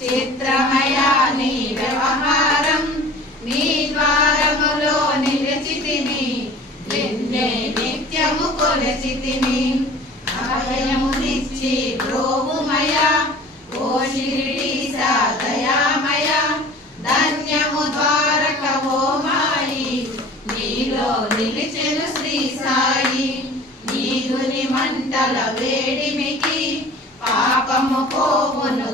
చిత్రమయా నీ వ్యవహారం, నీ ద్వారములో నిలిచితిని, నిన్నే నిత్యము కొలచితిని. అభయమునిచ్చి బ్రోవుమయా, ఓ షిరిడీసా దయామయ, ధన్యము ద్వారక ఓ మాయి, నీలో నిలిచెను శ్రీ సాయి. నీదుని మంటల వేడిమికి పాపము పోవును